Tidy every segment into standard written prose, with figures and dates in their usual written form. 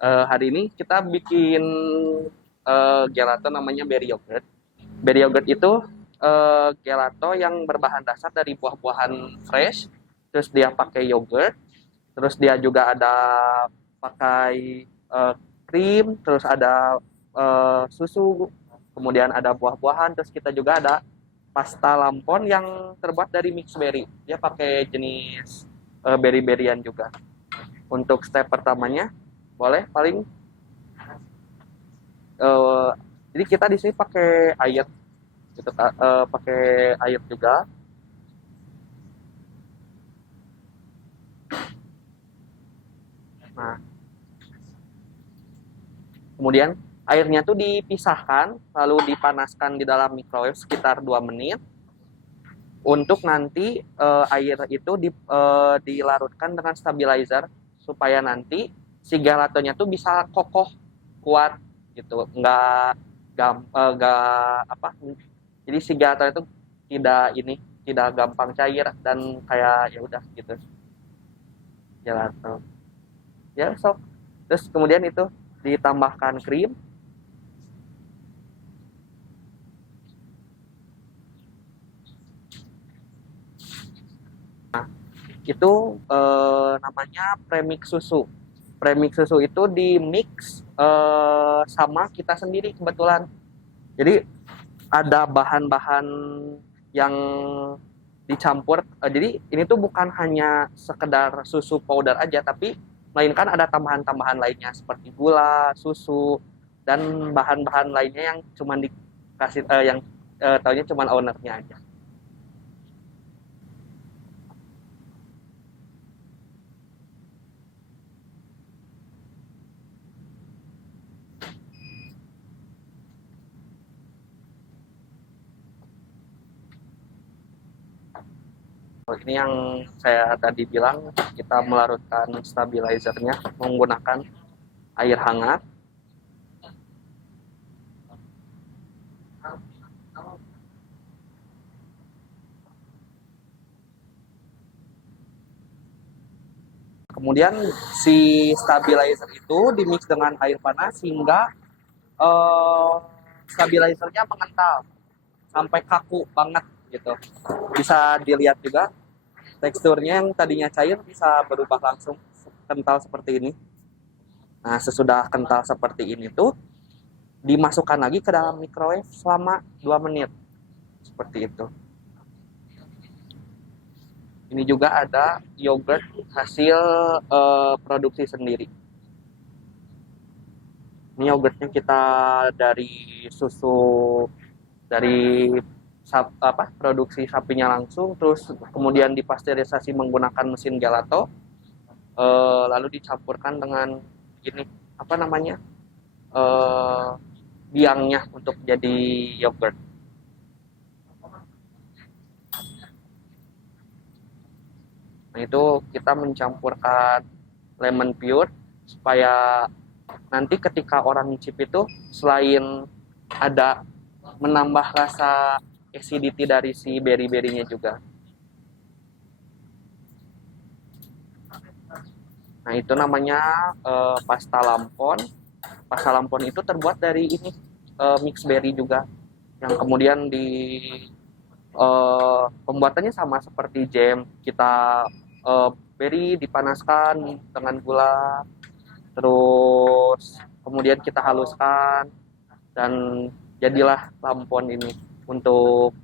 Hari ini kita bikin gelato namanya berry yogurt. Berry yogurt itu gelato yang berbahan dasar dari buah-buahan fresh, terus dia pakai yogurt, terus dia juga ada pakai krim, terus ada susu, kemudian ada buah-buahan, terus kita juga ada pasta lampon yang terbuat dari mix berry. Dia pakai jenis berry-berryan juga. Untuk step pertamanya, boleh paling eh, jadi kita di sini pakai air gitu Kak. Pakai air juga. Nah, kemudian airnya tuh dipisahkan lalu dipanaskan di dalam microwave sekitar 2 menit untuk nanti air itu dilarutkan dengan stabilizer supaya nanti si gelatonya tuh bisa kokoh kuat gitu, nggak apa, jadi si gelato itu tidak gampang cair dan kayak ya udah gitu gelato ya sok. Terus kemudian itu ditambahkan krim. Itu namanya premix susu. Premix susu itu di mix sama kita sendiri kebetulan. Jadi ada bahan-bahan yang dicampur. Jadi ini tuh bukan hanya sekedar susu powder aja, tapi melainkan ada tambahan-tambahan lainnya seperti gula, susu, dan bahan-bahan lainnya yang cuma dikasih yang taunya cuma ownernya aja. Ini yang saya tadi bilang, kita melarutkan stabilizernya menggunakan air hangat. Kemudian si stabilizer itu dimix dengan air panas hingga eh, stabilizernya mengental sampai kaku banget gitu. Bisa dilihat juga teksturnya yang tadinya cair bisa berubah langsung kental seperti ini. Nah, sesudah kental seperti ini tuh dimasukkan lagi ke dalam microwave selama 2 menit. Seperti itu. Ini juga ada yogurt hasil produksi sendiri. Ini yogurtnya kita dari susu dari produksi sapinya langsung, terus kemudian dipasteurisasi menggunakan mesin gelato, lalu dicampurkan dengan ini apa namanya eh, biangnya untuk jadi yogurt. Nah itu kita mencampurkan lemon pure supaya nanti ketika orang nyicip itu selain ada menambah rasa acidity dari si berry-berrynya juga. Nah itu namanya pasta lampon. Pasta lampon itu terbuat dari ini mix berry juga, yang kemudian pembuatannya sama seperti jam. Kita berry dipanaskan dengan gula, terus kemudian kita haluskan dan jadilah lampon ini untuk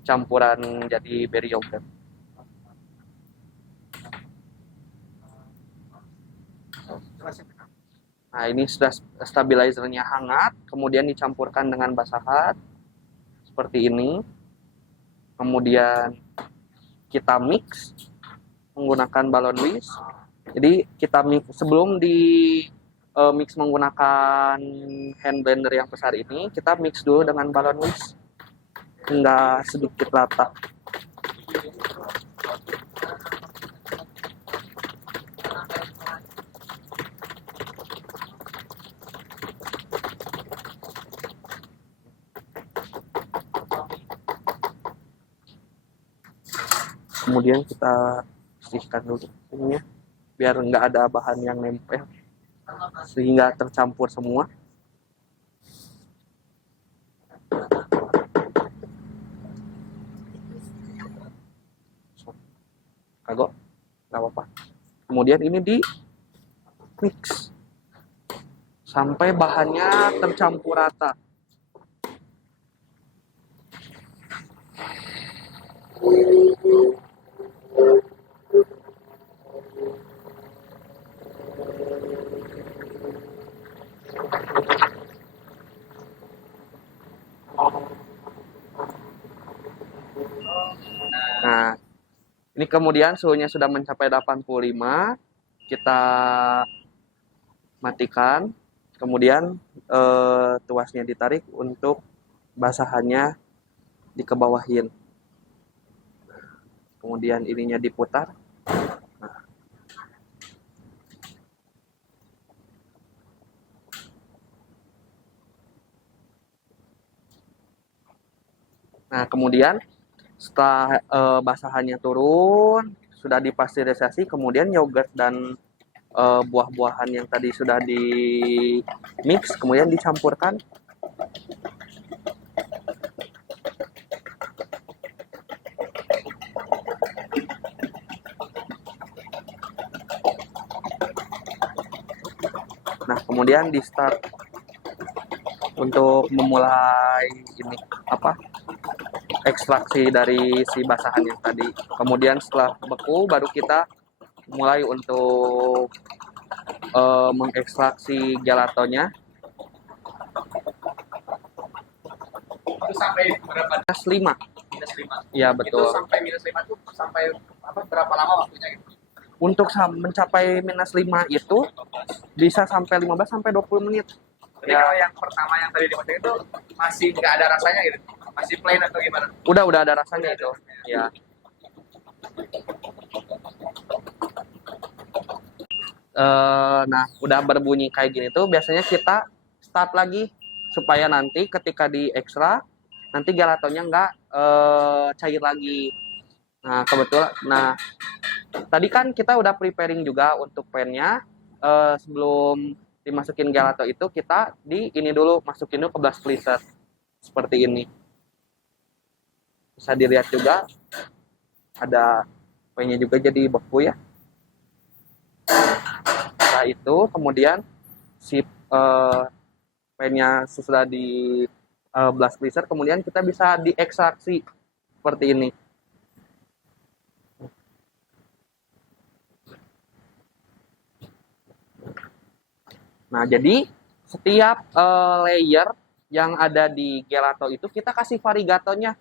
campuran jadi berry yogurt. Nah ini sudah stabilizernya hangat, kemudian dicampurkan dengan basahan seperti ini, kemudian kita mix menggunakan balon whisk. Jadi kita mix sebelum di mix menggunakan hand blender yang besar ini, kita mix dulu dengan balon whisk hingga sedikit rata. Kemudian kita bersihkan dulu ininya biar nggak ada bahan yang nempel. sehingga tercampur semua. Kagok, nggak apa-apa. Kemudian ini di mix sampai bahannya tercampur rata. Nah, ini kemudian suhunya sudah mencapai 85, kita matikan, kemudian tuasnya ditarik untuk basahannya dikebawahin. Kemudian ininya diputar. Nah, kemudian setelah basahannya turun, sudah dipasteurisasi, kemudian yogurt dan buah-buahan yang tadi sudah di mix, kemudian dicampurkan. Nah, kemudian di start untuk memulai ini ekstraksi dari si basahan yang tadi. Kemudian setelah beku baru kita mulai untuk mengekstraksi gelatonya. Itu sampai berapa? -5. -5. Iya, betul. Itu sampai -5 itu sampai berapa lama waktunya gitu? Untuk mencapai -5 itu bisa sampai 15 sampai 20 menit. Jadi kalau yang pertama yang tadi dimasak itu masih nggak ada rasanya gitu? Masih plain atau gimana? Udah ada rasanya itu. Ya. Nah, udah berbunyi kayak gini tuh biasanya kita start lagi supaya nanti ketika di ekstra nanti gelatonya nggak cair lagi. Nah, kebetulan, tadi kan kita udah preparing juga untuk pennya. Sebelum dimasukin gelato itu kita ini dulu masukin dulu ke blast freezer seperti ini. Bisa dilihat juga ada pennya juga jadi beku ya. Setelah itu kemudian si pennya sudah di blast freezer, kemudian kita bisa diekstraksi seperti ini. Nah, jadi setiap layer yang ada di gelato itu kita kasih varigatonya.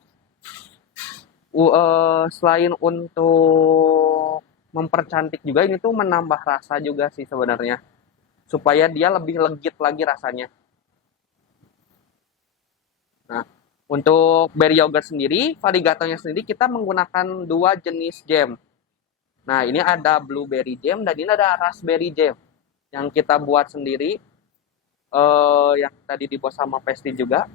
Selain untuk mempercantik juga, ini tuh menambah rasa juga sih sebenarnya. Supaya dia lebih legit lagi rasanya. Nah, untuk berry yogurt sendiri, varigatonya sendiri kita menggunakan 2 jenis jam. Nah, ini ada blueberry jam dan ini ada raspberry jam yang kita buat sendiri, yang tadi dibuat sama Pesti juga.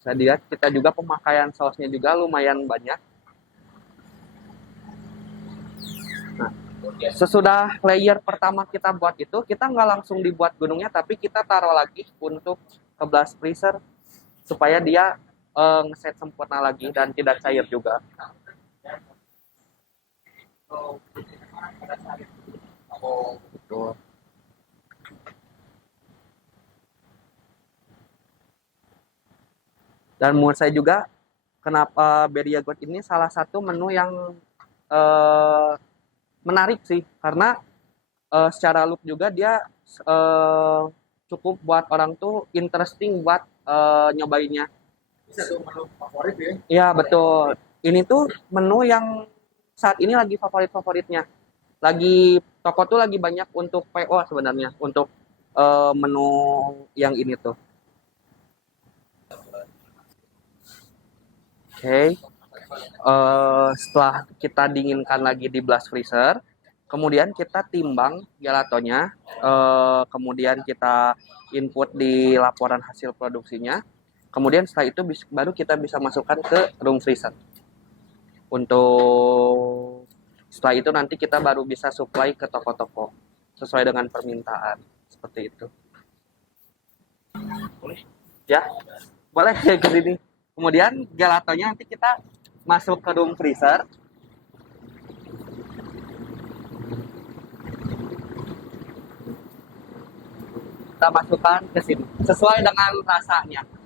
Bisa dilihat kita juga pemakaian sausnya juga lumayan banyak. Nah, sesudah layer pertama kita buat itu, kita nggak langsung dibuat gunungnya, tapi kita taruh lagi untuk ke blast freezer supaya dia ngeset sempurna lagi dan tidak cair juga. Oh, betul. Dan menurut saya juga kenapa berry yogurt ini salah satu menu yang menarik sih, karena secara look juga dia cukup buat orang tuh interesting buat nyobainnya. Bisa tuh menu favorit ya? Iya, betul. Ini tuh menu yang saat ini lagi favorit-favoritnya. Toko tuh lagi banyak untuk PO sebenarnya, untuk menu yang ini tuh. Oke. Setelah kita dinginkan lagi di blast freezer, kemudian kita timbang gelatonya, kemudian kita input di laporan hasil produksinya. Kemudian setelah itu baru kita bisa masukkan ke room freezer. Untuk setelah itu nanti kita baru bisa supply ke toko-toko sesuai dengan permintaan seperti itu. Boleh. Ya, boleh ke sini. Kemudian gelatonya nanti kita masuk ke room freezer. Kita masukkan ke sini sesuai dengan rasanya.